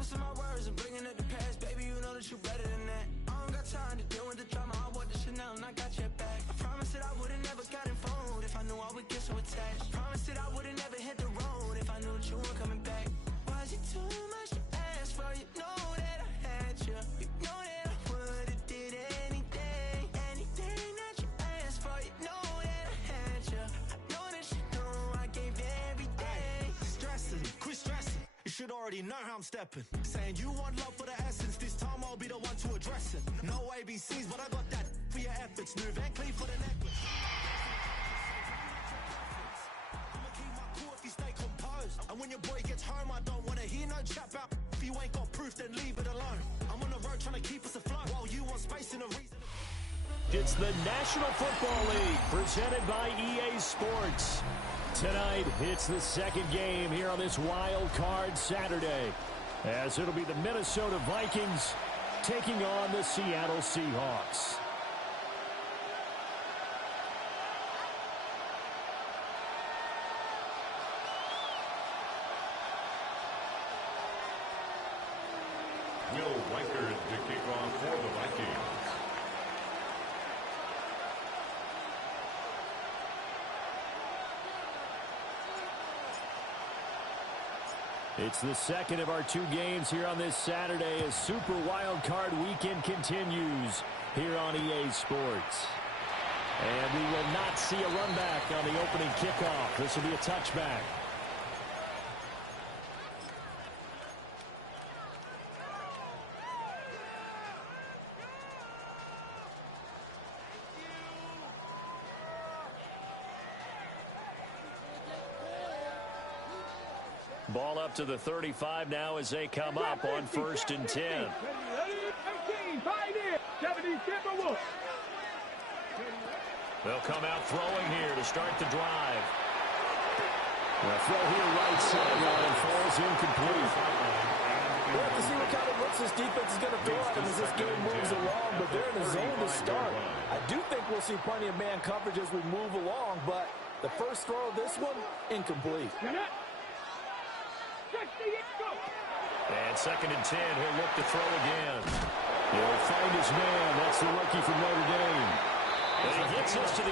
twisting my words and bringing up the past. Baby, you know that you better than that. I don't got time to deal with the drama. I want the Chanel and I got your back. I promise that I would've never gotten phoned if I knew I would get so attached. I promise that I would've never hit the road if I knew that you weren't coming back. Was it too much to ask for? You know that I had you. You know that I would've did anything, anything that you asked for. You know that I had you. I know that you know I gave everything. Stressing, quit stressing. You should already know how I'm stepping. Saying you want love for the essence. This time I'll be the one to address it. No ABCs, but I got that for your efforts. New Van Cleef for the necklace. I'ma keep my cool if you stay composed. And when your boy gets home, I don't wanna hear no chat about. If you ain't got proof, then leave it alone. I'm on the road trying to keep us afloat while you want space and a reason. It's the National Football League presented by EA Sports. Tonight, it's the second game here on this Wild Card Saturday, as it'll be the Minnesota Vikings taking on the Seattle Seahawks. Will Reichard to kick off for the Vikings. It's the second of our two games here on this Saturday as Super Wild Card Weekend continues here on EA Sports. And we will not see a run back on the opening kickoff. This will be a touchback. Ball up to the 35 now as they come up on 1st and 10. They'll come out throwing here to start the drive. The throw here right sideline falls incomplete. We'll have to see what kind of looks this defense is going to throw at them as this game moves along, but they're in a zone to start. I do think we'll see plenty of man coverage as we move along, but the first throw of this one, incomplete. And 2nd and 10, he'll look to throw again. He'll find his man. That's the rookie from Notre Dame. And he gets us to the...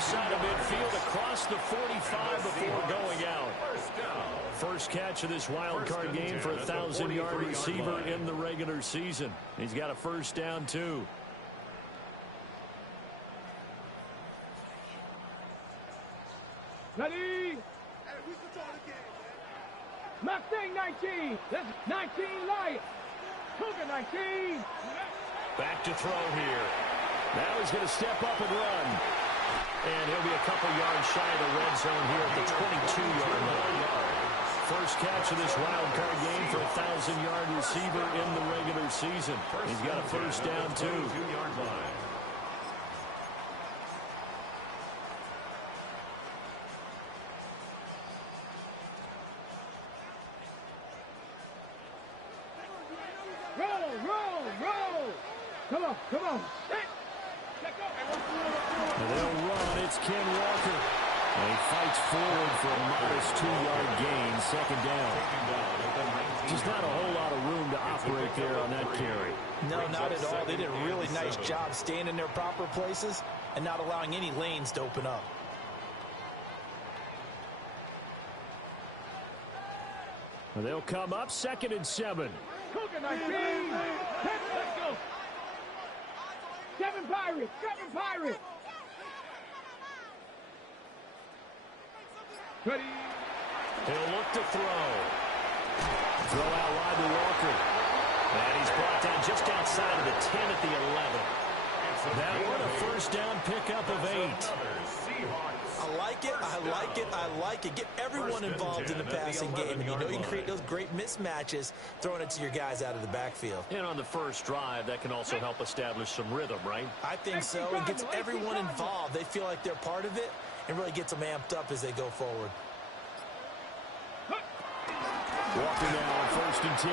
Side of midfield across the 45 before going out. First catch of this wild card game for a 1,000-yard receiver in the regular season. He's got a first down, too. Ready? Mustang 19. That's 19 Lions. Cougar 19. Back to throw here. Now he's going to step up and run. And he'll be a couple yards shy of the red zone here at the 22-yard line. First catch of this wild card game for a 1,000-yard receiver in the regular season. He's got a first down, too. 22-yard line. Roll. Come on. And they'll run. It's Ken Walker. And he fights forward for a modest 2-yard gain, 2nd down. Just not a whole lot of room to operate there on that carry. No, not at all. They did a really nice job staying in their proper places and not allowing any lanes to open up. And they'll come up 2nd and 7. Cougar 19. Let's go. 7 Pirates. Ready. He'll look to throw. Throw out wide to Walker. And he's blocked down just outside of the 10 at the 11. That one a first down pickup of 8. I like it, I like it, I like it. Get everyone involved in the passing game. And you know you can create those great mismatches throwing it to your guys out of the backfield. And on the first drive, that can also help establish some rhythm, right? I think so. It gets everyone involved. They feel like they're part of it and really gets them amped up as they go forward. Walking now on 1st and 10.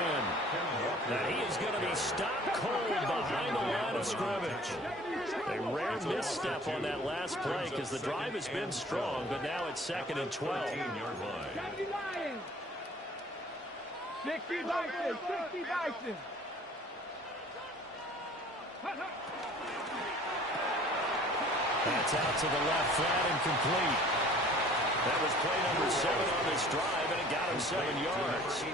Now he is going to be stopped cold behind the line of scrimmage. A rare misstep on that last play because the drive has been strong, but now it's 2nd and 12. 60 Vikings, 60 Vikings. That's out to the left, flat and complete. That was play number 7 on this drive, and it got him 7 yards.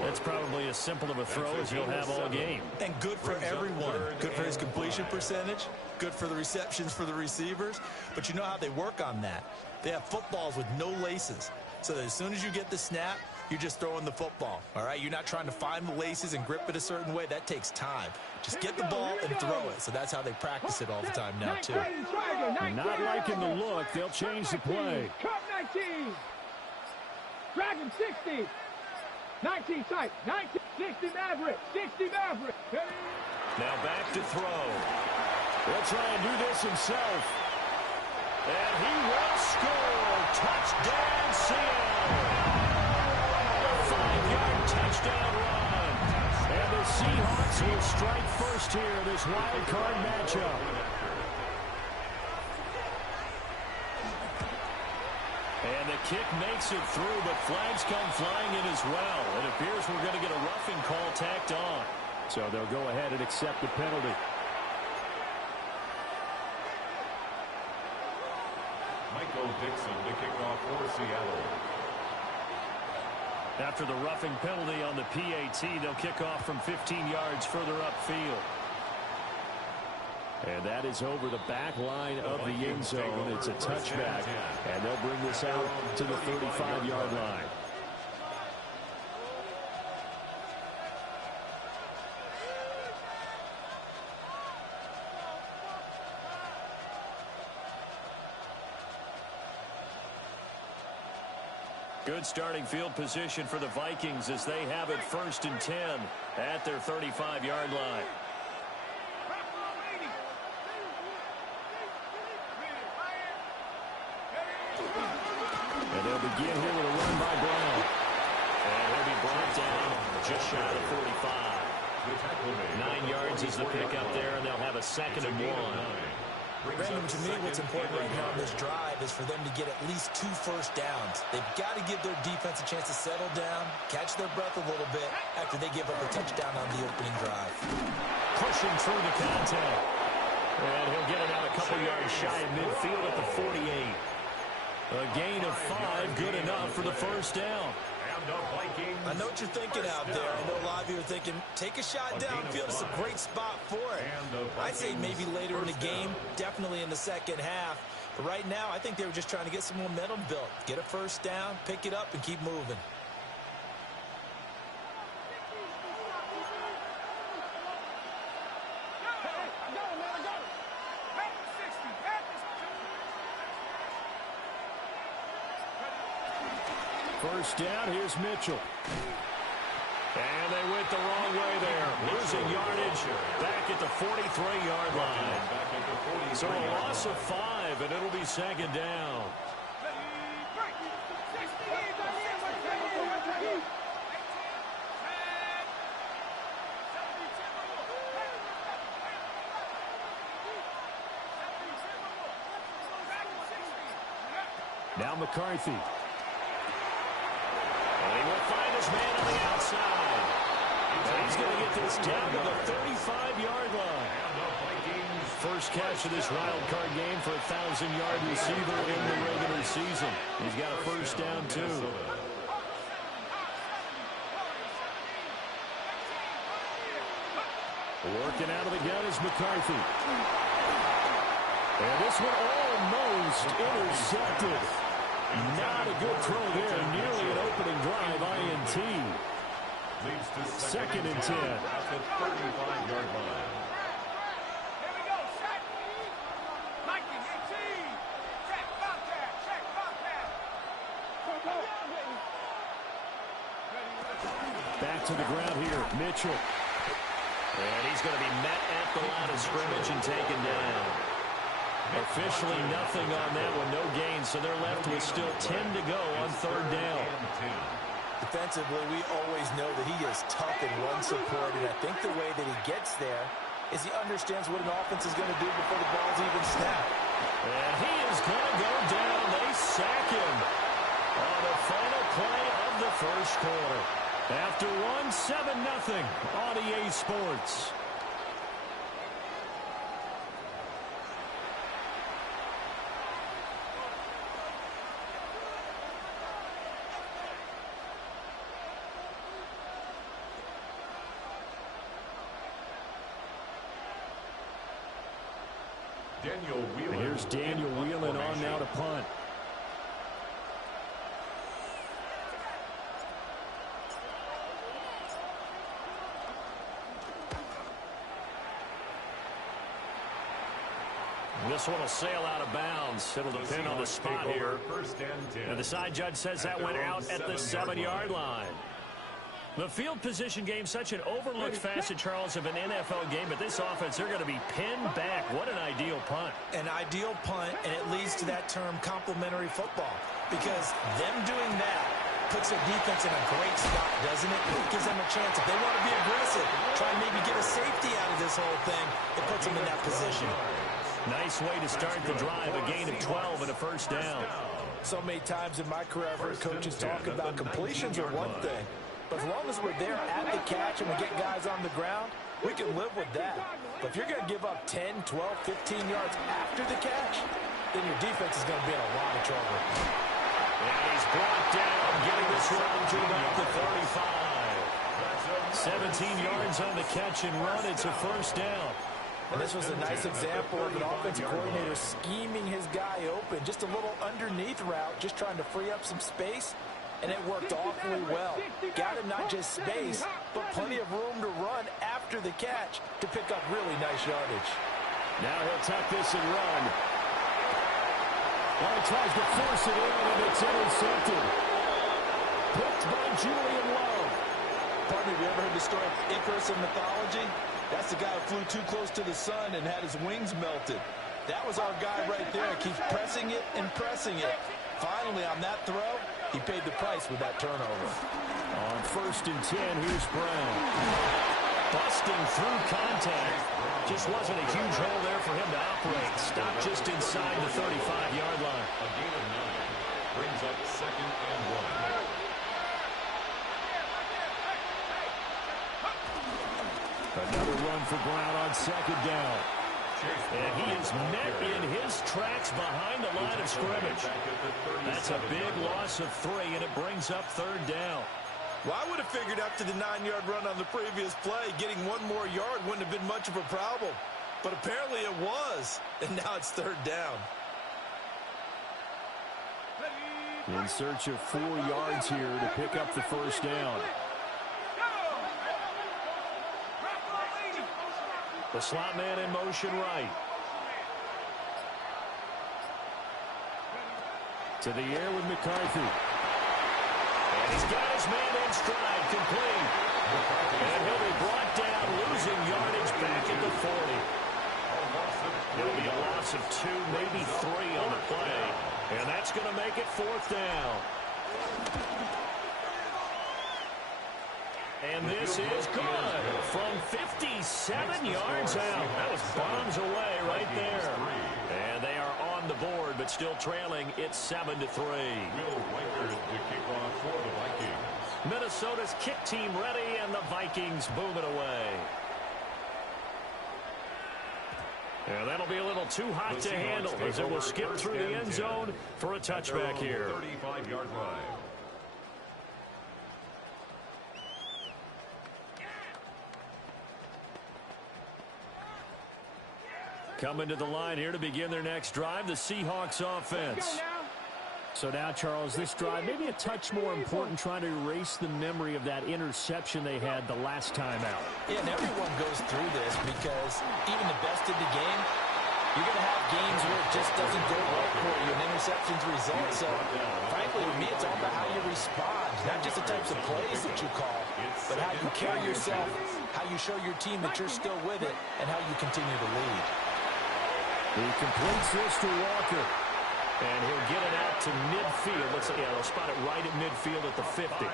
That's probably as simple of a throw as he'll have all game. And good for everyone. Good for his completion percentage. Good for the receptions for the receivers. But you know how they work on that. They have footballs with no laces. So that as soon as you get the snap, you're just throwing the football. All right? You're not trying to find the laces and grip it a certain way. That takes time. Just get the ball and throw it. So that's how they practice it all the time now, too. Not liking the look. They'll change the play. Cup 19. Dragon 60. 19 tight. 19. 60 Maverick. 60 Maverick. Now back to throw. He'll try and do this himself. And he will score. Touchdown, Seattle. 5-yard touchdown run. And the Seahawks will strike first here in this wild card matchup. And the kick makes it through, but flags come flying in as well. It appears we're going to get a roughing call tacked on. So they'll go ahead and accept the penalty. Michael Dixon to kick off for Seattle. After the roughing penalty on the PAT, they'll kick off from 15 yards further upfield. And that is over the back line of the end zone. It's a touchback, and they'll bring this out to the 35-yard line. Good starting field position for the Vikings as they have it 1st and 10 at their 35-yard line. And they'll begin here with a run by Brown. And he'll be brought down just shy of 45. 9 yards is the pickup there, and they'll have a 2nd and 1. Brandon, to me, what's important right now on this drive is for them to get at least 2 first downs. They've got to give their defense a chance to settle down, catch their breath a little bit after they give up a touchdown on the opening drive. Pushing through the contact. And he'll get it out a couple yards shy of midfield at the 48. A gain of 5, good enough for the first down. I know what you're thinking out there. I know a lot of you are thinking, take a shot downfield. It's a great spot for it. I'd say maybe later in the game, definitely in the second half. But right now, I think they were just trying to get some momentum built. Get a first down, pick it up, and keep moving. First down, here's Mitchell. And they went the wrong way there. Losing yardage back at the 43-yard line. So a loss of 5, and it'll be 2nd down. Now McCarthy. And he will find his man on the outside. And he's going to get this down to the 35-yard line. First catch of this wild card game for a 1,000-yard receiver in the regular season. He's got a first down, too. Working out of the gun is McCarthy. And this one almost intercepted. Not a good throw there. Nearly an opening drive, INT. 2nd and 10. to the ground here. Mitchell. And he's going to be met at the line of scrimmage and taken down. Officially nothing on that one, no gain, so they're left with still 10 to go on third down. Defensively, we always know that he is tough in run support, and I think the way that he gets there is he understands what an offense is going to do before the ball's even snapped. And he is going to go down. They sack him on the final play of the first quarter. After one, 7-0 on EA Sports. Here's Daniel Whelan on now to punt. This one will sail out of bounds. It'll depend on the spot here. And the side judge says that went out at the 7-yard line. The field position game, such an overlooked facet, Charles, of an NFL game, but this offense, they're going to be pinned back. What an ideal punt. An ideal punt, and it leads to that term complementary football, because them doing that puts their defense in a great spot, doesn't it? It gives them a chance. If they want to be aggressive, try and maybe get a safety out of this whole thing, it puts them in that position. Nice way to start the drive, a gain of 12 and a first down. So many times in my career, I've heard coaches talk about completions are one thing. But as long as we're there at the catch and we get guys on the ground, we can live with that. But if you're going to give up 10, 12, 15 yards after the catch, then your defense is going to be in a lot of trouble. And he's brought down, getting this one to about the 35. 17 yards on the catch and run. It's a first down. And this was a nice example of an offensive coordinator scheming his guy open. Just a little underneath route, just trying to free up some space. And it worked awfully well. Got him not just space, but plenty of room to run after the catch to pick up really nice yardage. Now he'll tuck this and run. Well, he tries to force it in, and it's intercepted. Picked by Julian Love. Partner, have you ever heard the story of Icarus in mythology? That's the guy who flew too close to the sun and had his wings melted. That was our guy right there. Keeps pressing it and pressing it. Finally, on that throw, he paid the price with that turnover. On 1st and 10, here's Brown. Busting through contact. Just wasn't a huge hole there for him to operate. Stopped just inside the 35-yard line. A gain of 9 brings up 2nd and 1. Another run for Brown on 2nd down. And he is met in his tracks behind the line of scrimmage. That's a big loss of 3, and it brings up 3rd down. Well, I would have figured after the 9-yard run on the previous play, getting one more yard wouldn't have been much of a problem. But apparently it was, and now it's 3rd down. In search of 4 yards here to pick up the first down. The slot man in motion right. To the air with McCarthy. And he's got his man in stride, complete. And he'll be brought down, losing yardage back at the 40. It'll be a loss of 2, maybe 3 on the play. And that's going to make it 4th down. And this is good from 57 yards out. That was bombs away right there. And they are on the board, but still trailing. It's 7-3. Will Weichert to kick off for the Vikings. Minnesota's kick team ready, and the Vikings boom it away. And that'll be a little too hot to handle as it will skip through the end zone for a touchback here. 35-yard line. Coming to the line here to begin their next drive, the Seahawks offense. So now, Charles, this drive maybe a touch more important, trying to erase the memory of that interception they had the last time out. Yeah, and everyone goes through this because even the best in the game, You're going to have games where it just doesn't go right for you, and interceptions result. So, frankly, with me, it's all about how you respond, not just the types of plays that you call, but how you carry yourself, how you show your team that you're still with it, and how you continue to lead. He completes this to Walker. And he'll get it out to midfield. They'll spot it right at midfield at the 50.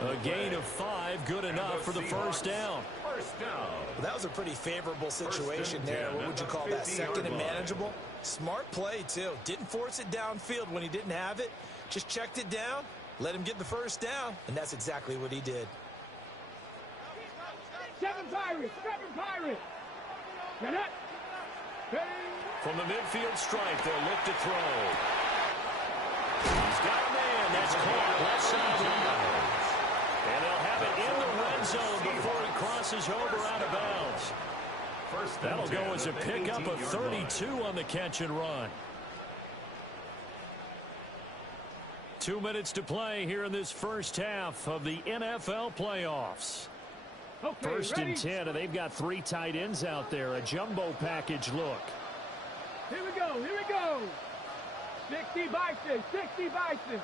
A gain of 5, good enough for the first down. Well, that was a pretty favorable situation there. What would you call that? Second and manageable? Smart play, too. Didn't force it downfield when he didn't have it. Just checked it down, let him get the first down, and that's exactly what he did. 7 Pirates! 7 Pirates! Get it! From the midfield stripe, they'll look to throw. He's got a man. That's caught left sideline. And they'll have it in the red zone before he crosses over out of bounds. That'll go as a pickup of 32 on the catch and run. 2 minutes to play here in this first half of the NFL playoffs. Okay, First ready? and 10, and they've got 3 tight ends out there. A jumbo package look. Here we go, here we go. 60 Bison, 60 Bison.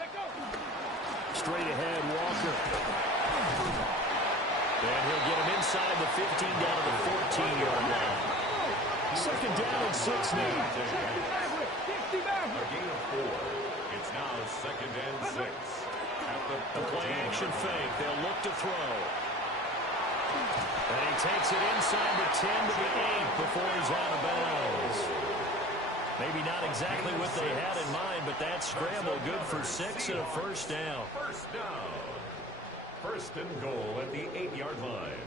Let's go. Straight ahead, Walker. And he'll get him inside the 15 down to the 14-yard line. Second down and 6 now. 60 Maverick, 60 Maverick. Gain of 4. It's now second and 6. At The play action fake. They'll look to throw. And he takes it inside the 10 to the 8 before he's out of bounds. Maybe not exactly what they had in mind, but that scramble good for 6 and a first down. First down. First and goal at the 8-yard line.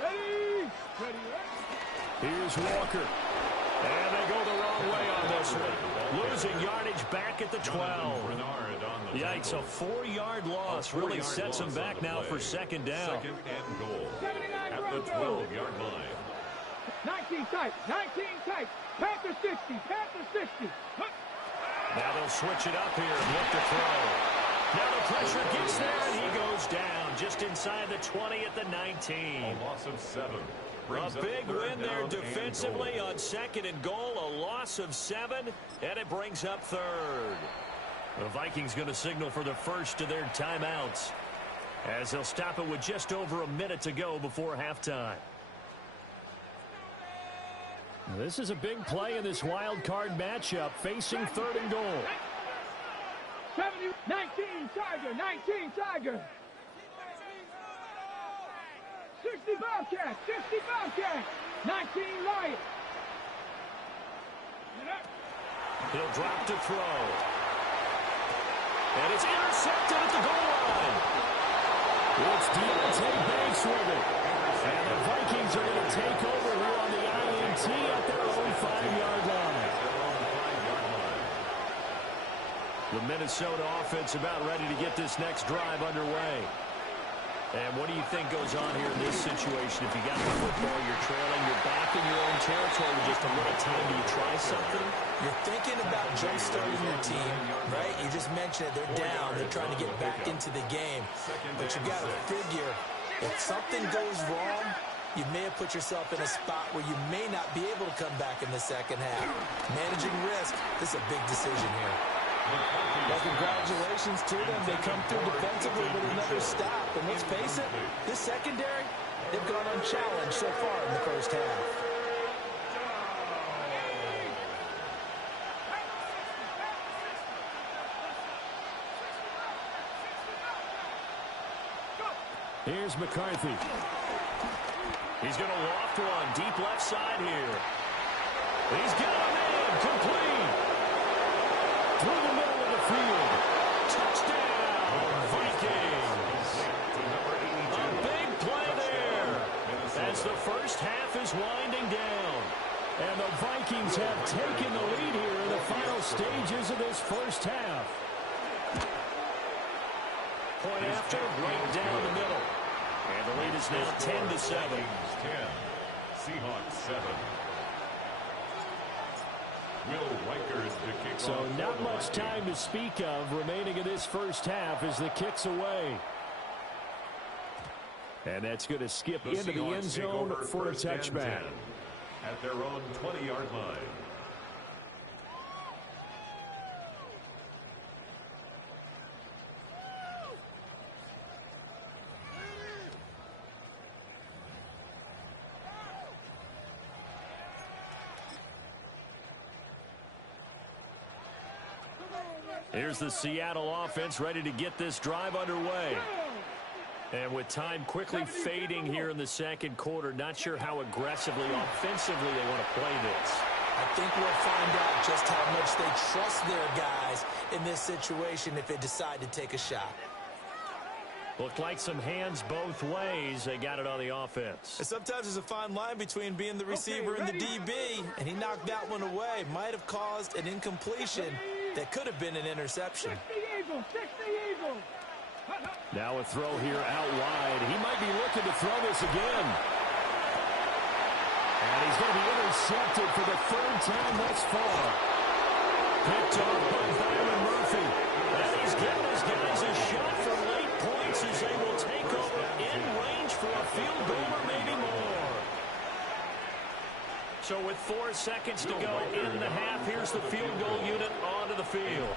Ready, ready, ready. Here's Walker. And they go the wrong way on this one. Losing yardage back at the 12. Yikes, a 4-yard loss really sets them back now for second down. Second and goal at the 12-yard line. 19 tight, 19 tight. Panther 60, Panther 60. Look. Now they'll switch it up here and look to throw. Now the pressure gets there and he goes down just inside the 20 at the 19. A loss of 7. A big win there defensively on second and goal. A loss of 7, and it brings up third. The Vikings going to signal for the first of their timeouts as they'll stop it with just over a minute to go before halftime. This is a big play in this wild card matchup facing third and goal. 19 Tiger, 19 Tiger. 60 Bobcat, 60 Bobcat. 19 Lion. He'll drop to throw. And it's intercepted at the goal line. It's Deontay Banks with it. And the Vikings are going to take over here on the INT at their own 5-yard line. The Minnesota offense about ready to get this next drive underway. And what do you think goes on here in this situation? If you got the football, you're trailing, you're back in your own territory with just a little time. Do you try something? You're thinking about jump-starting your team, right? You just mentioned it. They're down. They're trying to get back into the game. But you got to figure, if something goes wrong, you may have put yourself in a spot where you may not be able to come back in the second half. Managing risk, this is a big decision here. Well, congratulations to them. They come through defensively with another stop. And let's face it, this secondary, they've gone unchallenged so far in the first half. Here's McCarthy. He's going to loft one deep left side here. He's got a man complete. Through the middle of the field. Touchdown, Vikings. A big play there as the first half is winding down. And the Vikings have taken the lead here in the final stages of this first half. Point after, right down the middle. And the lead is now 10-7. 10. Seahawks 7. So not much time to speak of remaining in this first half as the kick's away. And that's going to skip into the end zone for a touchback. At their own 20-yard line. Here's the Seattle offense ready to get this drive underway. And with time quickly fading here in the second quarter, not sure how aggressively, offensively they want to play this. I think we'll find out just how much they trust their guys in this situation if they decide to take a shot. Looked like some hands both ways. They got it on the offense. And sometimes there's a fine line between being the receiver and the DB, and he knocked that one away. Might have caused an incompletion that could have been an interception. 60 Eagles. Now a throw here out wide. He might be looking to throw this again. And he's going to be intercepted for the third time thus far. Picked off by Byron Murphy. And he's giving his guys a shot for late points as they will take over in range for a field goal or maybe more. So with 4 seconds to go in the half, here's the field goal unit onto the field.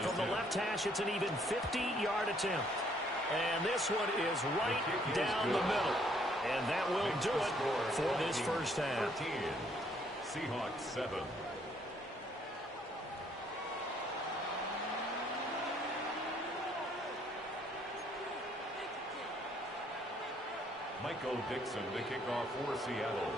From the left hash, it's an even 50-yard attempt. And this one is right down the middle. And that will do it for this first half. 13, Seahawks 7. Michael Dixon to kick off for Seattle.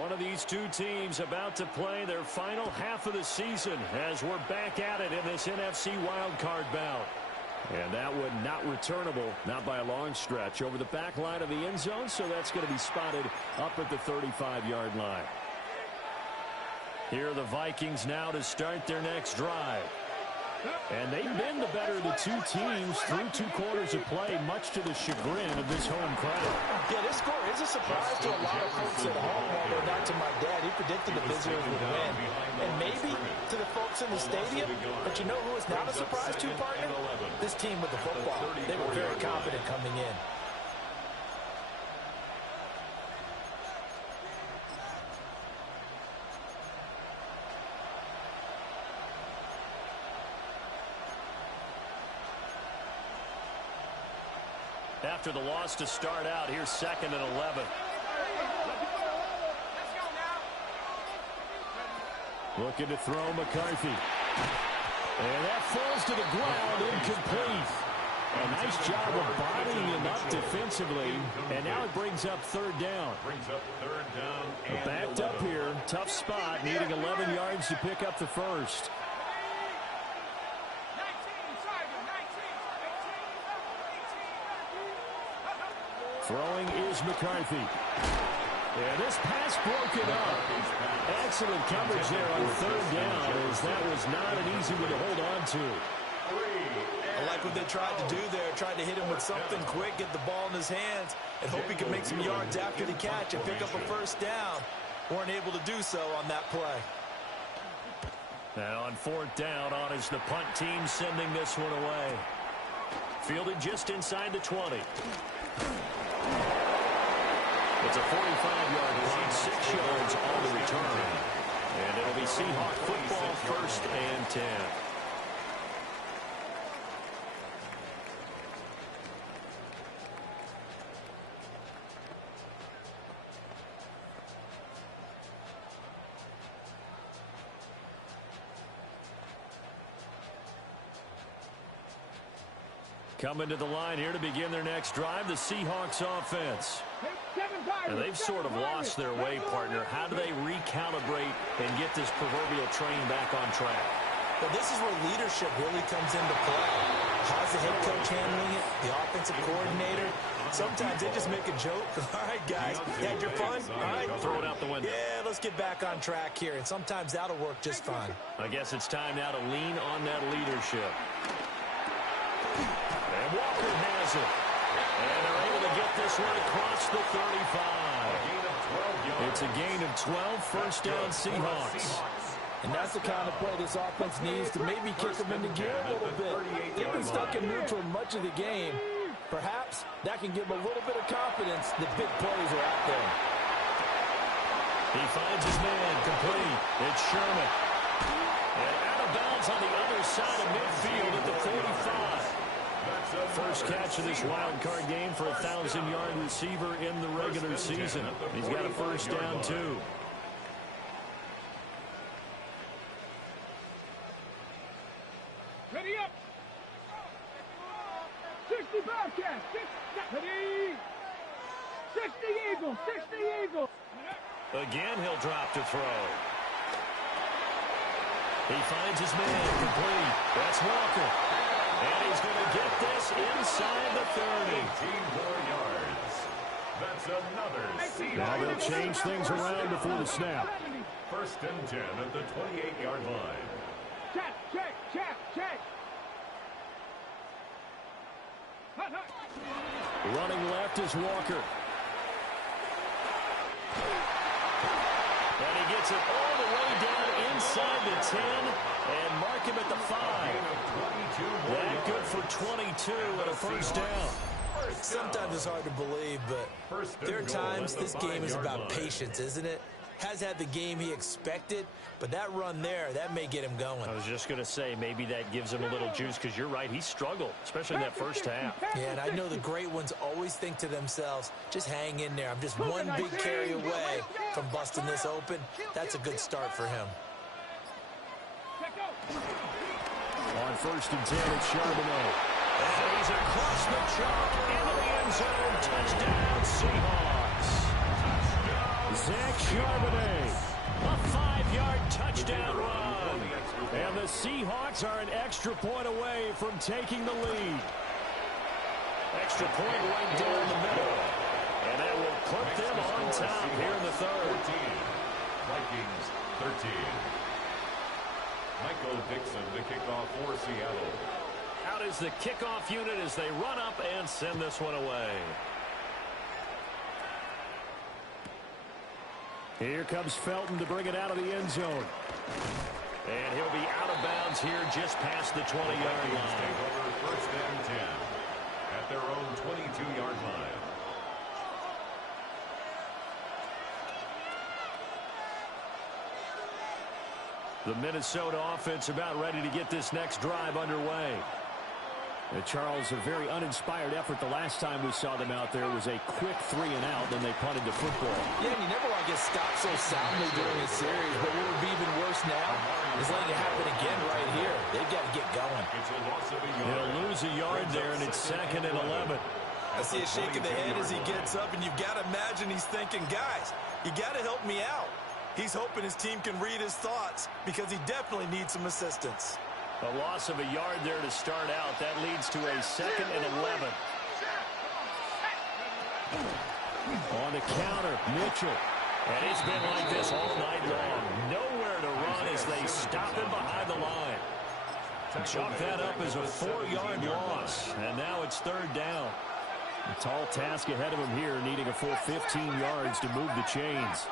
One of these two teams about to play their final half of the season as we're back at it in this NFC wildcard bout. And that one not returnable, not by a long stretch, over the back line of the end zone, so that's going to be spotted up at the 35-yard line. Here are the Vikings now to start their next drive. And they've been the better of the two teams through 2 quarters of play, much to the chagrin of this home crowd. Yeah, this score is a surprise to a lot of folks at home, although not to my dad. He predicted the visitors would win. And maybe to the folks in the stadium, but you know who is not a surprise to, partner? This team with the football. They were very confident coming in. After the loss to start out, here's 2nd and 11. Looking to throw McCarthy. And that falls to the ground, incomplete. A nice job of bodying him up defensively. And now it brings up 3rd down. Backed up here, tough spot, needing 11 yards to pick up the first. Throwing is McCarthy. And this pass broken up. Excellent coverage there on 3rd down, as that was not an easy one to hold on to. I like what they tried to do there. Tried to hit him with something quick, get the ball in his hands, and hope he could make some yards after the catch and pick up a first down. Weren't able to do so on that play. Now on 4th down, on is the punt team sending this one away. Fielded just inside the 20. It's a 45-yard punt, 6 yards on the return. And it'll be Seahawk football, 1st and 10. Coming to the line here to begin their next drive, the Seahawks offense. And they've sort of lost their way, partner. How do they recalibrate and get this proverbial train back on track? Well, this is where leadership really comes into play. How's the head coach handling it? The offensive coordinator? Sometimes they just make a joke. All right, guys, you had your fun? All right. Throw it out the window. Yeah, let's get back on track here. And sometimes that'll work just fine. I guess it's time now to lean on that leadership. And Walker has it. And they're able to get this one across the 35. It's a gain of 12, 1st down Seahawks. And that's the kind of play this offense needs to maybe kick them into gear a little bit. They've been stuck in neutral much of the game. Perhaps that can give them a little bit of confidence that big plays are out there. He finds his man complete. It's Sherman. And out of bounds on the other side of midfield at the 45. First catch of this wild card game for a 1,000-yard receiver in the regular season. He's got a first down, too. Ready up. 60 Bobcats. 60. 60 Eagles. 60 Eagles. Again, he'll drop to throw. He finds his man complete. That's Walker. And he's going to get this inside the 30. 18 more yards. That's another Seahawks. Now they'll change things around before the snap. First and 10 at the 28-yard line. Check, check, check, check. Hut, hut. Running left is Walker. And he gets it all the way down inside the 10 and mark him at the 5. That good for 22 and a first down. Sometimes it's hard to believe, but there are times this game is about patience, isn't it? Has had the game he expected, but that run there, that may get him going. I was just going to say, maybe that gives him a little juice, because you're right, he struggled, especially in that first half. Yeah, and I know the great ones always think to themselves, just hang in there. I'm just one big carry away from busting this open. That's a good start for him. On first and 10, it's Charbonnet. And he's across the chalk into the end zone. Touchdown, Seahawks. Zach Charbonnet, a 5-yard touchdown run. And the Seahawks are an extra point away from taking the lead. Extra point right down the middle. And that will put them on top here in the third. 14. Vikings 13. Michael Dixon to kick off for Seattle. Out is the kickoff unit as they run up and send this one away. Here comes Felton to bring it out of the end zone. And he'll be out of bounds here just past the 20-yard line. Take over first and 10 at their own 22-yard line. The Minnesota offense about ready to get this next drive underway. Charles, a very uninspired effort the last time we saw them out there was a quick 3-and-out, then they punted the football. Yeah, and you never want to get stopped so soundly during a series, but what would be even worse now is letting it happen again right here. They've got to get going. It's a loss of a yard. He'll lose a yard there, and it's 2nd and 11. I see a shake of the head as he gets up, and you've got to imagine he's thinking, guys, you got to help me out. He's hoping his team can read his thoughts because he definitely needs some assistance. A loss of a yard there to start out. That leads to a 2nd and 11. On the counter, Mitchell. And it's been like this all night long. Nowhere to run as they stop him behind the line. Chalk that up as a 4-yard loss. And now it's 3rd down. A tall task ahead of him here, needing a full 15 yards to move the chains.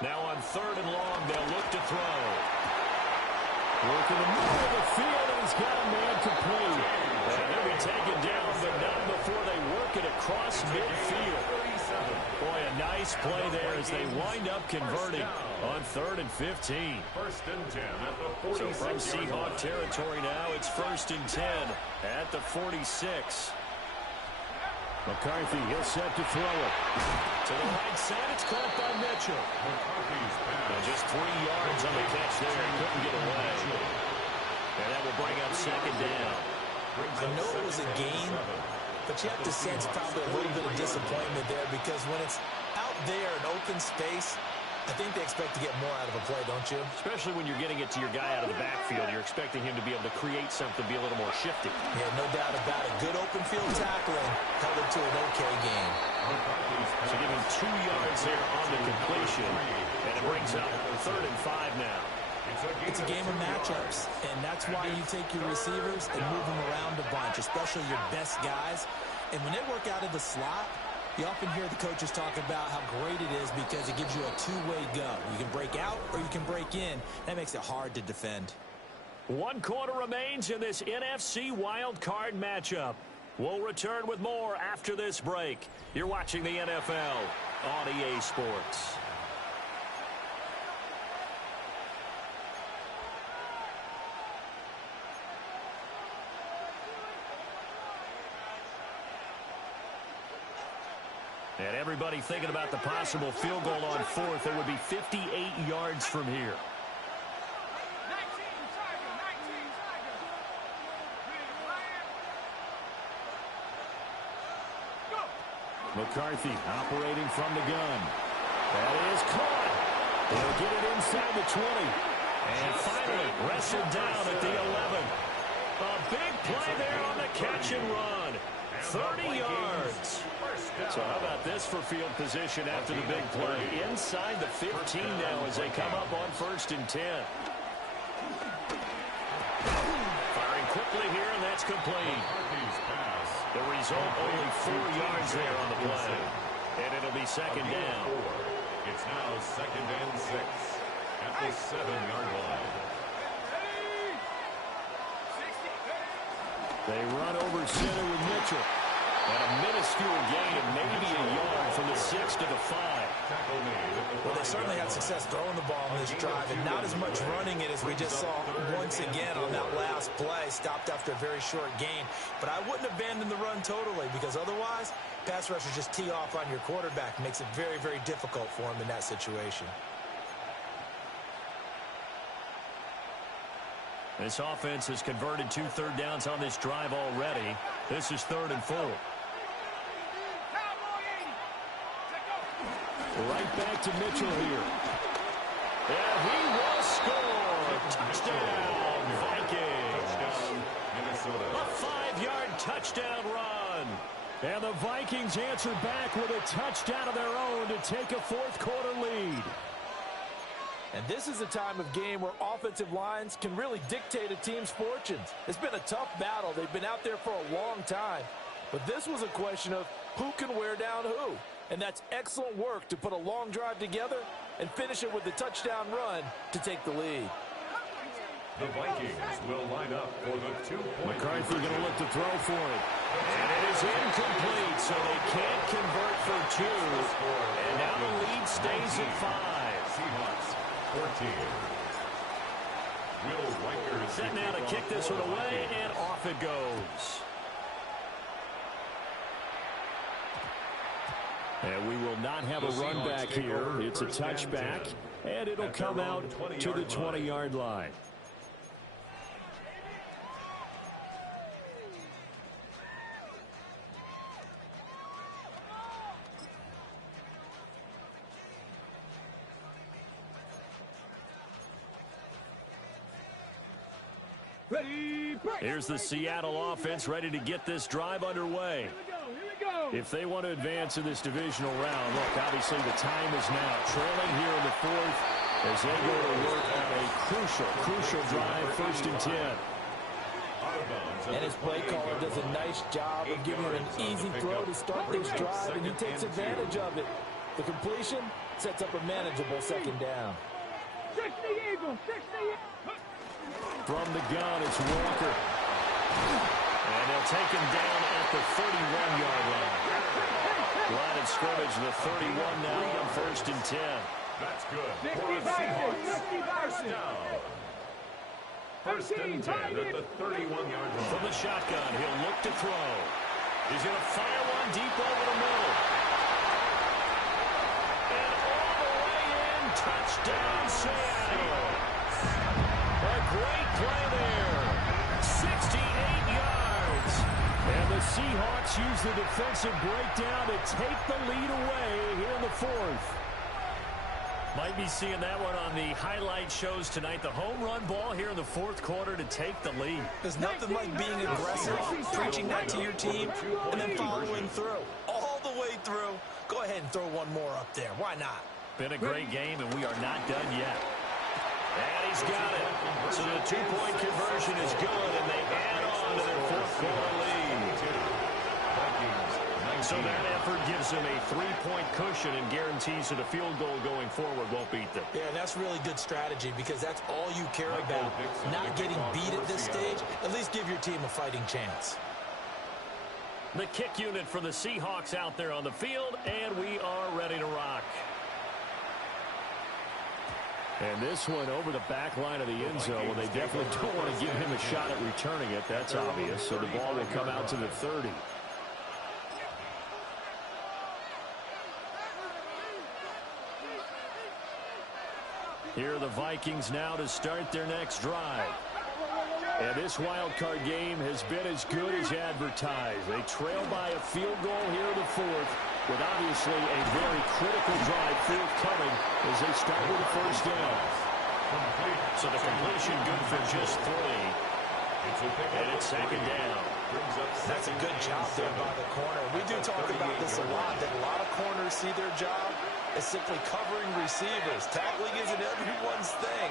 Now on 3rd and long, they'll look to throw. Work in the middle of the field, and he's got a man complete. And he'll be taken down, but not before they work it across midfield. Boy, a nice play there as they wind up converting on 3rd and 15. First and 10 at the 46. So from Seahawk territory now, it's 1st and 10 at the 46. McCarthy, he'll set to throw it. To the right side, it's caught by Mitchell. And just 3 yards on the catch there. He couldn't get away. And that will bring up 2nd down. I know it was a game, but you have to sense probably a little bit of disappointment there because when it's out there in open space, I think they expect to get more out of a play, don't you? Especially when you're getting it to your guy out of the backfield. You're expecting him to be able to create something, be a little more shifty. Yeah, no doubt about it. Good open field tackling held it to an okay game. So give him 2 yards there on the completion. And it brings up 3rd and 5 now. It's a game of matchups, and that's why you take your receivers and move them around a bunch, especially your best guys. And when they work out of the slot, You often hear the coaches talk about how great it is because it gives you a two-way go. You can break out or you can break in. That makes it hard to defend. 1 quarter remains in this NFC Wild Card matchup. We'll return with more after this break. You're watching the NFL on EA Sports. And everybody thinking about the possible field goal on fourth. It would be 58 yards from here. McCarthy operating from the gun. That is caught. He'll get it inside the 20. And finally wrestled down at the 11. A big play there on the catch and run. 30 yards. So how about this for field position after the big play? Inside the 15 now as they come up on 1st and 10. Firing quickly here, and that's complete. The result, only 4 yards there on the play. And it'll be 2nd down. It's now 2nd and 6 at the 7-yard line. They run over center with Mitchell. And a minuscule gain of maybe a yard from the 6 to the 5. Well, they certainly had success throwing the ball on this drive and not as much running it as we just saw once again on that last play. Stopped after a very short gain. But I wouldn't abandon the run totally because otherwise, pass rushers just tee off on your quarterback. Makes it very, very difficult for him in that situation. This offense has converted 2 third downs on this drive already. This is 3rd and 4. Right back to Mitchell here. And he will score. Touchdown, Vikings. A 5-yard touchdown run. And the Vikings answer back with a touchdown of their own to take a 4th quarter lead. And this is a time of game where offensive lines can really dictate a team's fortunes. It's been a tough battle. They've been out there for a long time. But this was a question of who can wear down who. And that's excellent work to put a long drive together and finish it with a touchdown run to take the lead. The Vikings will line up for the 2-point. McCarthy going to look to throw for it. And it is incomplete, so they can't convert for 2. And now the lead stays at 5. Seahawks 14. Will Riker set now to kick this one away, and off it goes. And we will not have a run back here. It's a touchback, and it'll come out to the 20-yard line. Here's the Seattle offense ready to get this drive underway. If they want to advance in this divisional round, look, obviously the time is now. Trailing here in the 4th as they go to work on a crucial drive, 1st and 10. And his play caller does a nice job of giving him an easy throw to start this drive, and he takes advantage of it. The completion sets up a manageable 2nd down. 60 Eagles, 60 Eagles. From the gun, it's Walker. And they'll take him down at the 31-yard line. Line of scrimmage, the 31 now on 1st and 10. That's good. 60 Vikings, 60 down. 1st and 10 at the 31-yard line. From the shotgun, he'll look to throw. He's going to fire one deep over the middle. And all the way in, touchdown Seattle. A great play there. 68 yards. And the Seahawks use the defensive breakdown to take the lead away here in the 4th. Might be seeing that one on the highlight shows tonight. The home run ball here in the 4th quarter to take the lead. There's nothing like being aggressive, preaching that to your team, and then following through. All the way through. Go ahead and throw one more up there. Why not? Been a great game, and we are not done yet. And he's got it. So the 2-point conversion is good, and they add on to their 4th quarter lead. So that effort gives them a 3-point cushion and guarantees that a field goal going forward won't beat them. Yeah, and that's really good strategy because that's all you care about. Not getting beat at this stage. At least give your team a fighting chance. The kick unit for the Seahawks out there on the field, and we are ready to rock. And this one over the back line of the end zone. Well, they definitely don't want to give him a shot at returning it. That's obvious. So the ball will come out to the 30. Here are the Vikings now to start their next drive. And this wild card game has been as good as advertised. They trail by a field goal here in the fourth, with obviously a very critical drive forthcoming as they start with a first down. So the completion good for just 3. And it's second down. That's a good job there by the corner. We do talk about this a lot, that a lot of corners see their job as simply covering receivers. Tackling isn't everyone's thing.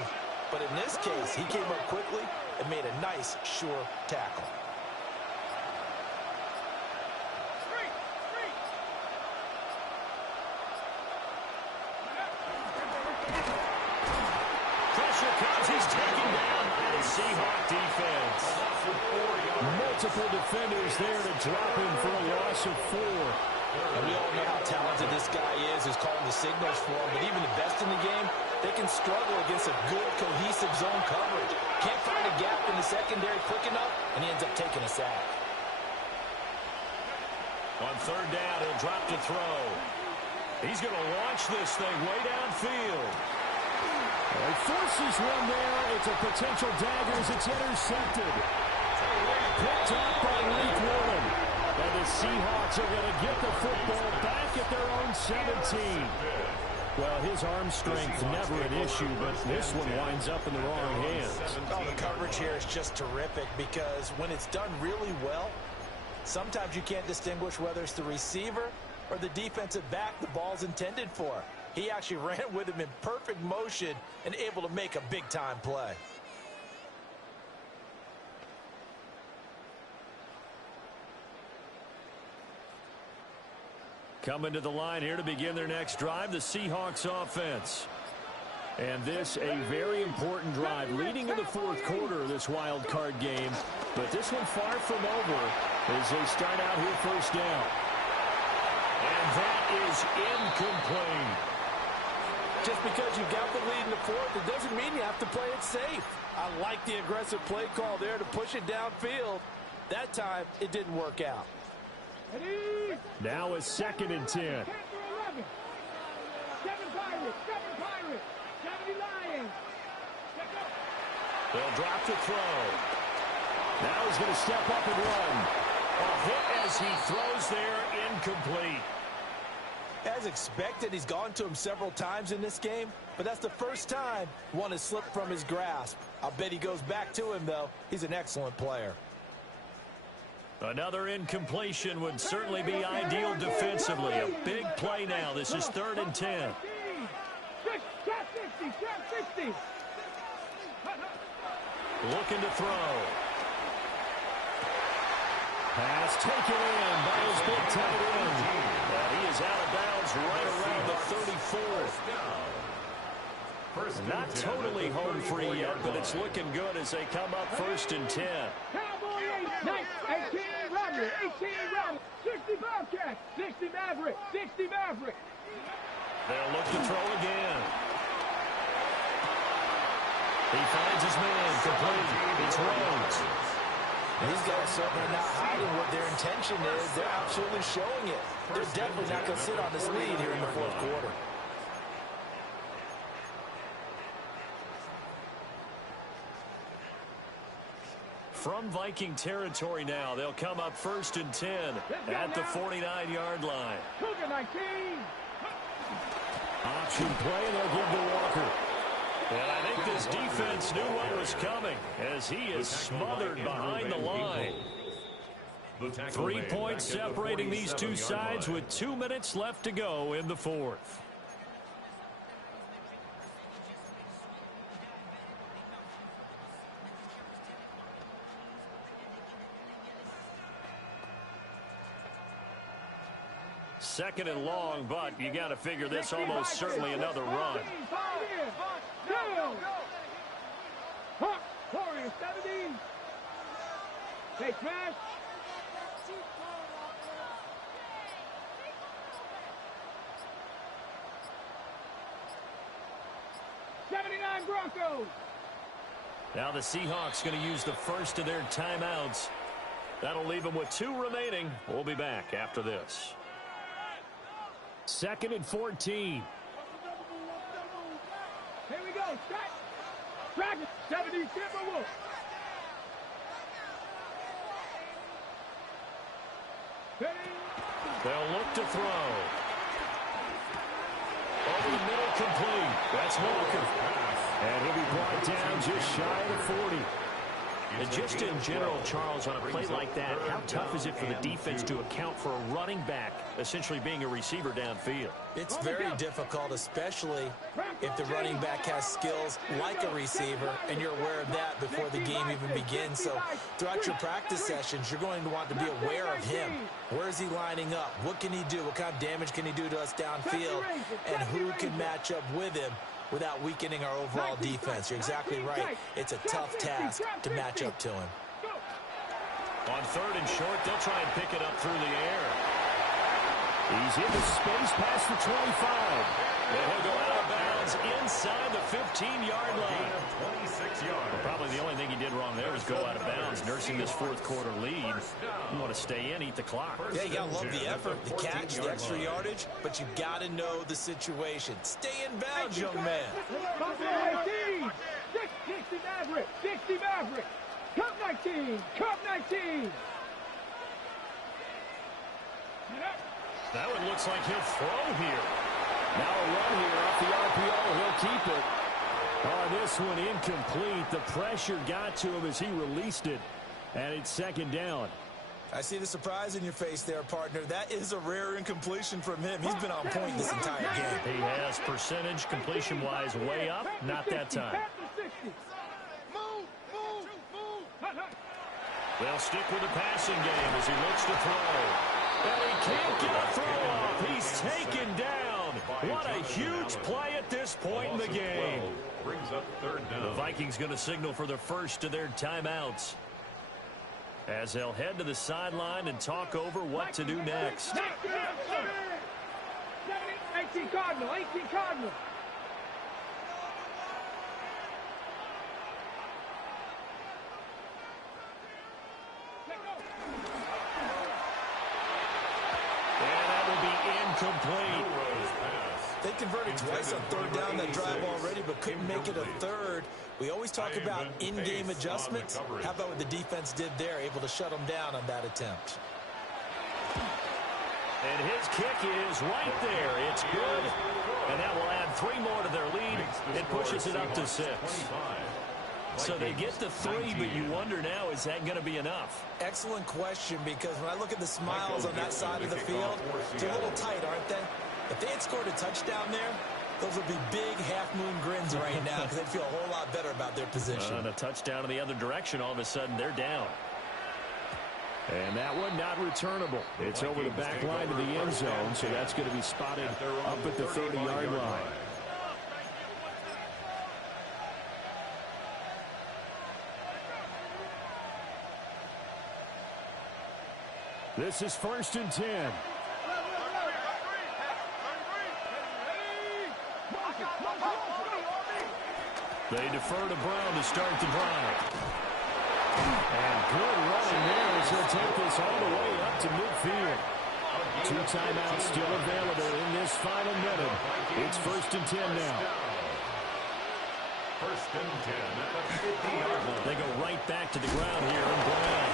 But in this case, he came up quickly and made a nice, sure tackle. Pressure comes. He's taken down by the Seahawk defense. Multiple defenders there to drop him for a loss of 4. And we all know how talented this guy is who's calling the signals for him. But even the best in the game, they can struggle against a good, cohesive zone coverage. Can't find a gap in the secondary quick enough, and he ends up taking a sack. On third down, he'll drop to throw. He's going to launch this thing way downfield. He forces one there. It's a potential dagger as it's intercepted. Picked up by Leaf Warden. And the Seahawks are going to get the football back at their own 17. Well, his arm strength never an issue, but this one winds up in the wrong hands. Oh, the coverage here is just terrific because when it's done really well, sometimes you can't distinguish whether it's the receiver or the defensive back the ball's intended for. He actually ran with him in perfect motion and able to make a big-time play. Coming to the line here to begin their next drive, the Seahawks offense. And this a very important drive leading in the fourth quarter of this wild card game. But this one far from over as they start out here first down. And that is incomplete. Just because you got the lead in the fourth, it doesn't mean you have to play it safe. I like the aggressive play call there to push it downfield. That time, it didn't work out. Now a 2nd and 10. 7 Pirates, 7 Pirates, 70 Lions. They'll drop to throw. Now he's going to step up and run. A hit as he throws there, incomplete. As expected, he's gone to him several times in this game, but that's the first time one has slipped from his grasp. I'll bet he goes back to him, though. He's an excellent player. Another incompletion would certainly be ideal defensively. A big play now. This is 3rd and 10. Looking to throw. Pass taken in by his big tight end. And he is out of bounds right around the 34th. Not totally home free yet, but it's looking good as they come up 1st and 10. 18 Rabbit, 18 Rabbit, 60 Bobcat, 60 Maverick, 60 Maverick. They'll look to throw again. He finds his man, complete. It's Rhodes. These guys certainly not hiding what their intention is. They're absolutely showing it. They're definitely not going to sit on this lead here in the fourth quarter. From Viking territory now, they'll come up 1st and 10 at the 49-yard line. Cougar 19. Option play, they'll give to Walker. And I think this defense knew what was coming as he is smothered behind the line. 3 points separating these two sides with 2 minutes left to go in the fourth. second and long, but you got to figure this almost certainly another run. Warrior 70. Hey, Crash. Broncos. Now the Seahawks going to use the first of their timeouts. That'll leave them with 2 remaining. We'll be back after this. 2nd and 14. Here we go. Set. Dragon. 70 Timberwolves. They'll look to throw. Over the middle, complete. That's Walker. And he'll be brought down just shy of the 40. And just in general, Charles, on a play like that, how tough is it for the defense to account for a running back essentially being a receiver downfield? It's very difficult, especially if the running back has skills like a receiver, and you're aware of that before the game even begins. So throughout your practice sessions, you're going to want to be aware of him. Where is he lining up? What can he do? What kind of damage can he do to us downfield? And who can match up with him without weakening our overall defense? You're exactly right. It's a tough task to match up to him. On 3rd and short, they'll try and pick it up through the air. He's in the space past the 25. And he'll go out of bounds inside the 15-yard line. 26 yards. Well, probably the only thing he did wrong there was go out of bounds, nursing this 4th quarter lead. You want to stay in, eat the clock. Yeah, you got to love the effort, the catch, the extra yardage, but you got to know the situation. Stay in bounds, young man. 19. 60 Maverick. 60 Maverick. Cup 19. Cup 19. That one looks like he'll throw here. Now a run here off the RPO. He'll keep it. Oh, this one incomplete. The pressure got to him as he released it. And it's 2nd down. I see the surprise in your face there, partner. That is a rare incompletion from him. He's been on point this entire game. He has percentage completion-wise way up. Not that time. They'll stick with the passing game as he looks to throw. And he can't get a throw off. He's taken down. What a huge play at this point in the game. Brings up 3rd down. The Vikings going to signal for the first of their timeouts, as they'll head to the sideline and talk over what to do next. 18 Cardinal. 18 Cardinal. Complete. They converted twice on 3rd down that drive already, but couldn't make it a 3rd. We always talk about in-game adjustments. How about what the defense did there, able to shut them down on that attempt? And his kick is right there. It's good. And that will add 3 more to their lead. It pushes it up to 6. So they get the 3, but you wonder now, is that going to be enough? Excellent question, because when I look at the smiles on that side of the field, they're a little tight, aren't they? If they had scored a touchdown there, those would be big half-moon grins right now because they'd feel a whole lot better about their position. And a touchdown in the other direction, all of a sudden they're down. And that one not returnable. It's over the back line of the end zone, so that's going to be spotted up at the 30-yard line. This is 1st and 10. They defer to Brown to start the drive. And good running there as he'll take this all the way up to midfield. 2 timeouts still available in this final minute. It's 1st and 10 now. 1st and 10 at the 50-yard line. They go right back to the ground here in Brown.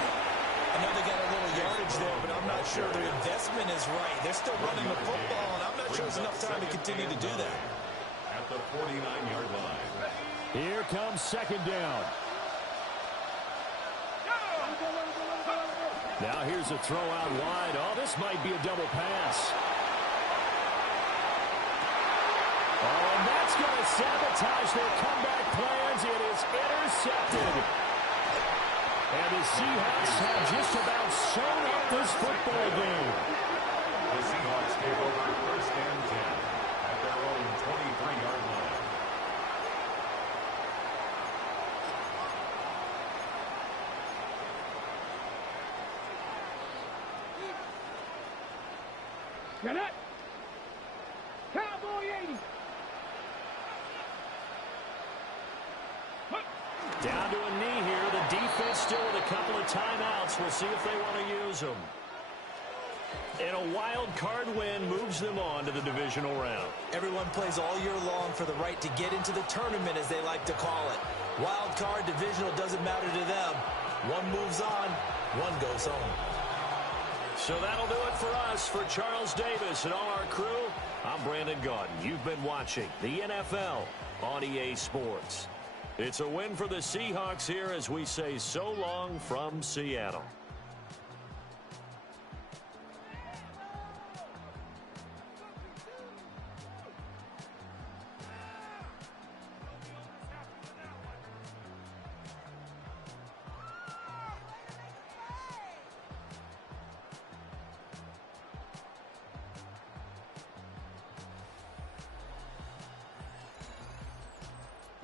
I know they got a little yardage there, but I'm not sure their investment is right. They're still running the football, and I'm not sure there's enough time to continue to do that. At the 49-yard line. Here comes 2nd down. Now here's a throw out wide. Oh, this might be a double pass. Oh, and that's going to sabotage their comeback plans. It is intercepted. And the Seahawks have just about sewn up this football game. The Seahawks take over 1st and 10 at their own 23-yard line. Get it! Cowboy 80! Down to a knee here. The defense still with a couple of timeouts. We'll see if they want to use them. And a wild card win moves them on to the divisional round. Everyone plays all year long for the right to get into the tournament, as they like to call it. Wild card, divisional, doesn't matter to them. One moves on, one goes home. So that'll do it for us. For Charles Davis and all our crew, I'm Brandon Gaudin. You've been watching the NFL on EA Sports. It's a win for the Seahawks here as we say so long from Seattle.